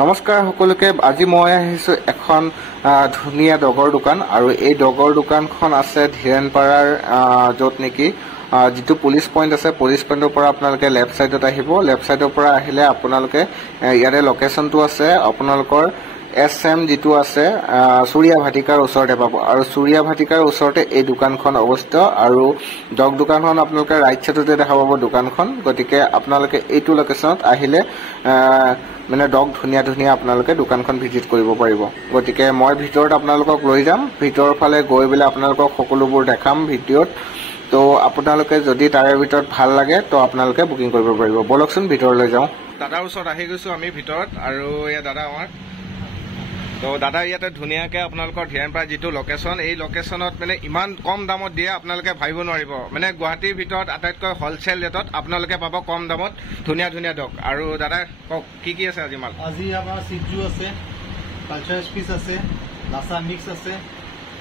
নমস্কাৰ সকলোকে আজি মই আহিছো এখন ধুনীয়া ডগৰ দোকান আৰু এই ডগৰ দোকানখন আছে ধীৰেনপাৰাৰ য'ত নেকি যেটো পুলিশ পইণ্ট আছে পুলিশ পইণ্টৰ পৰা আপোনালোকে লেফট সাইডত আহিব লেফট সাইডৰ পৰা আহিলে আপোনালোকে ইয়াৰে লোকেশনটো আছে আপোনালোকৰ SM যেটো আছে সূৰ্যা ভাটিকাৰ ওচৰতে পাব আৰু সূৰ্যা ভাটিকাৰ ওচৰতে এই দোকানখন অৱস্থিত আৰু ডগ দোকানখন আপোনালোকে ৰাইট সাইডতে দেখা পাব দোকানখন গতিকে আপোনালোকে এইটো লোকেশনত আহিলে মানে ডগ ধুনিয়া ধুনিয়া আপোনালোকে দোকানখন ভিজিট কৰিব পাৰিব গতিকে মই ভিতৰত আপোনালোকক লৈ যাম ভিতৰৰ ফালে গৈ বিলে আপোনালোকক সকলোবোৰ দেখাম ভিডিঅ'ত তো আপোনালোকে যদি তাৰে ভিতৰত ভাল লাগে তো আপোনালোকে বুকিং কৰিব পাৰিব বলকচোন ভিতৰলৈ যাওঁ দাদাৰ ওচৰত আহি গৈছো আমি ভিতৰত আৰু এয়া দাদা আমাৰ তো দাদা ইয়াতে ধুনিয়াকে আপোনালোকৰ ধীৰেনপাৰা যেটো লোকেশন এই লোকেশনত মানে ইমান কম দামত দিয়ে আপোনালোকে ভাবিব নোৱাৰিব মানে গুৱাহাটীৰ ভিতৰত আটাইতকৈ হোলসেল ৰেটত আপোনালোকে পাব কম দামত ধুনিয়া ধুনিয়া ডগ আৰু দাদা কক কি আছে আজি মাল আজি আমাৰ সিজু আছে কালচাৰ স্পিচ আছে লাসা মিক্স আছে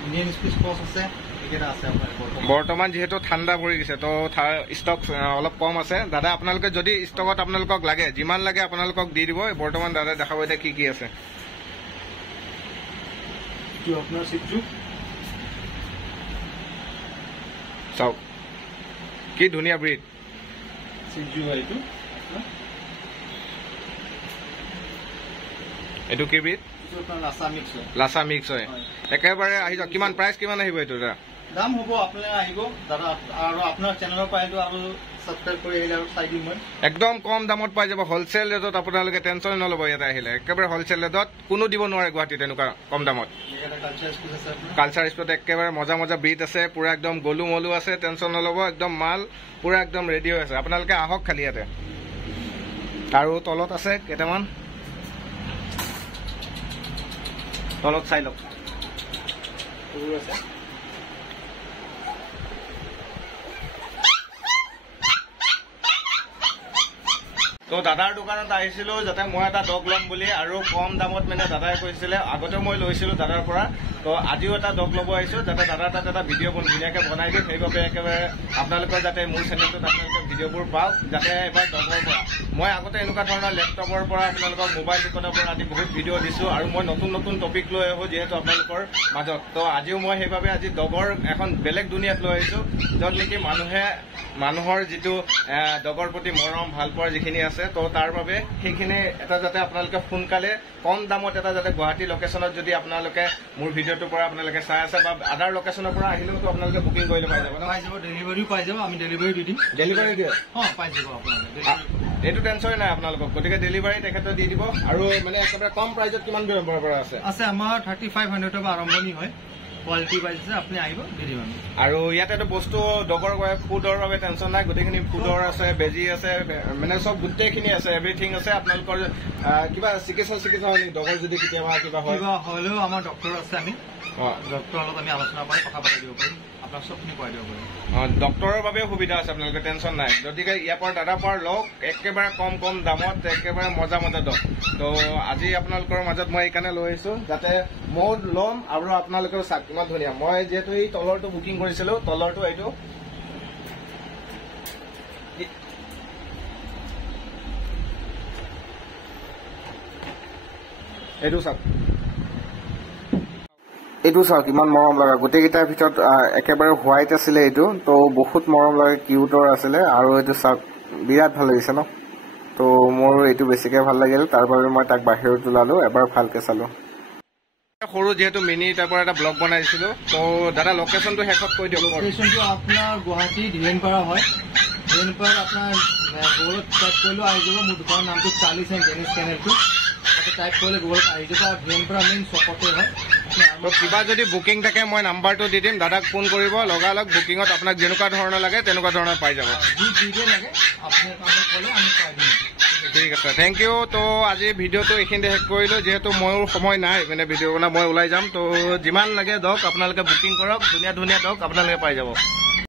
ইন্ডিয়ান স্পিচ ক্ৰস আছে একেটা আছে আপোনাৰ বৰ্তমান যেহেতু ঠাণ্ডা পৰি গৈছে তো ষ্টক অলপ কম আছে দাদা আপোনালোকে যদি ষ্টকত আপোনালোকক লাগে যিমান লাগে আপোনালোকক দি দিব বৰ্তমান দাদা দেখাব এটা কি আছে जो अपना सिज्जू চাও কি ধুনিয়া ব্রিড सिज्जू है এটো কি ব্রিড अपना লাসা মিক্স হয় একেবাৰে আহি যাওক কিমান প্ৰাইস কিমান আহিব এটো দাম হ'ব আপুনি আহিব দাদা আৰু আপোনাৰ চেনেলৰ পাইটো আৰু সাবস্ক্ৰাইব কৰি আহিলে আৰু চাই দিম মই একদম কম দামত পাই যাব হোলসেল ৰেটত আপোনালোকে টেনচন নলব ইয়াতে আহিলে একেবাৰে হোলসেল ৰেটত কোনো দিব নোৱাৰে গুৱাহাটীত এনেকুৱা কম দামত কালচাৰ স্পট একেবাৰে মজা মজা ব্ৰিড আছে পুৰা একদম গলু মলু আছে টেনচন নলব একদম মাল পুৰা একদম ৰেডি হৈ আছে আপোনালোকে আহক খালি ইয়াতে আৰু তলত আছে কেটামান তলত চাই লওক আছে তো দাদাৰ দোকানত আহিছিলো যাতে মই এটা ডগ লম বুলি আৰু কম দামত মানে দাদাই কৈছিলে আগতে মই লৈছিলো দাদাৰ পৰা তো আজিও এটা ডগ লব আহিছো যাতে দাদাৰ তাত এটা ভিডিঅ' ধুনীয়াকে বনাই দিম সেইবাবে একেবাৰে আপোনালোকৰ যাতে মোৰ চেনেলটোত আপোনালোকে ভিডিঅ'বোৰ পাওক যাতে এবাৰ ডগৰ পৰা মই আগতে এনেকুৱা ধৰণৰ লেপটপৰ পৰা আপোনালোকক মোবাইল দোকানৰ পৰা আদি বহুত ভিডিঅ' দিছো আৰু মই নতুন নতুন টপিক লৈ আহো যিহেতু আপোনালোকৰ মাজত তো আজিও মই সেইবাবে আজি ডগৰ এখন বেলেগ দুনিয়াত লৈ আহিছো য'ত নেকি মানুহৰ যেটো ডগৰ প্ৰতি মৰম ভাল পোৱাৰ যিখিনি আছে তো তাৰ বাবে সেইখিনি এটা যাতে আপোনালোকে সোনকালে কম দামত এটা যাতে গুৱাহাটী লোকেশনত যদি আপোনালোকে মোৰ ভিডিঅ'টোৰ পৰা আপোনালোকে চাই আছে বা আদাৰ লোকেশনৰ পৰা আহিলেও তো আপোনালোকে বুকিং কৰিলে পাই যাব পাই যাব ডেলিভাৰীও পাই যাব আমি ডেলিভাৰী দি দিম ডেলিভাৰী দিয়ে পাই যাব আপোনালোকে এইটো টেনচন নাই আপোনালোকক গতিকে ডেলিভাৰী তেখেতে দি দিব আৰু মানে একেবাৰে কম প্ৰাইজত কিমান ব্যৱহাৰ পৰা আছে আমাৰ 3500 টকা আৰম্ভণি হয় কোৱালিটি পাইছে আপুনি আহিব দি দিম আৰু ইয়াতে বস্তু ডগৰ ফুডৰ বাবে টেনচন নাই গোটেইখিনি ফুডৰ আছে বেজি আছে মানে সব গোটেইখিনি আছে এভৰিথিং আছে আপোনালোকৰ কিবা চিকিৎসা ডগৰ যদি কেতিয়াবা কিবা হয় হলেও আমাৰ ডক্টৰ আছে আমি ডক্টৰৰ লগত আমি আলোচনা কৰি কথা পাতি দিব পাৰিম আপোনাক সবখিনি কৈ দিব পাৰিম ডক্টৰৰ বাবেও সুবিধা আছে আপোনালোকে টেনচন নাই গতিকে ইয়াৰ পৰা দাদাৰ পৰা লওক একেবাৰে কম দামত একেবাৰে মজা ডগ তো আজি আপোনালোকৰ মাজত মই এইকাৰণে লৈ আহিছো যাতে মই ল'ম আৰু আপোনালোকেও চাওক কিমান ধুনীয়া মই যিহেতু এই তলৰটো বুকিং কৰিছিলো তলৰটো এইটো চাওক এইটো চাওক ইমান মৰম লগা গোটেইকেইটাৰ ভিতৰত একেবাৰে হোৱাইট আছিলে এইটো তো বহুত মৰম লগা কিউটৰ আছিলে আৰু এইটো চাওক বিৰাট ভাল লাগিছে ন তো মোৰ এইটো বেছিকে ভাল লাগিল তাৰ বাবে মই তাক বাহিৰত ওলালো এবাৰ ভালকে চালো সৰু যেহেতু মিনি টাইপৰ এটা ব্লগ বনাই দিছিলো তো দাদা লোকেশনটো শেষত কৈ দিয়ক লোকেশনটো আপোনাৰ গুৱাহাটী ধীৰেনপাৰা হয় ধীৰেনপাৰা আপোনাৰ গুগলত টাইপ কৰিলেও আহি যাব মোৰ দোকানৰ নামটো 40 এণ্ড টেনিছ চেনেলটো টাইপ কৰিলে গুগলত আহি যাব আৰু ধীৰেনপাৰা মেইন চকতে হয় তো কিবা যদি বুকিং থাকে মই নাম্বাৰটো দি দিম দাদাক ফোন কৰিব লগালগ বুকিঙত আপোনাক যেনেকুৱা ধৰণৰ লাগে তেনেকুৱা ধৰণৰ পাই যাব লাগে আপুনি ক'লে আমি পাই দিম ঠিক আছে থেংক ইউ তো আজি ভিডিঅ'টো এইখিনিতে শেষ কৰিলো যেহেতু মোৰ সময় নাই মানে ভিডিঅ' বনাই মই ওলাই যাম তো যিমান লাগে ডগ আপোনালোকে বুকিং কৰক ধুনীয়া ডগ আপোনালোকে পাই যাব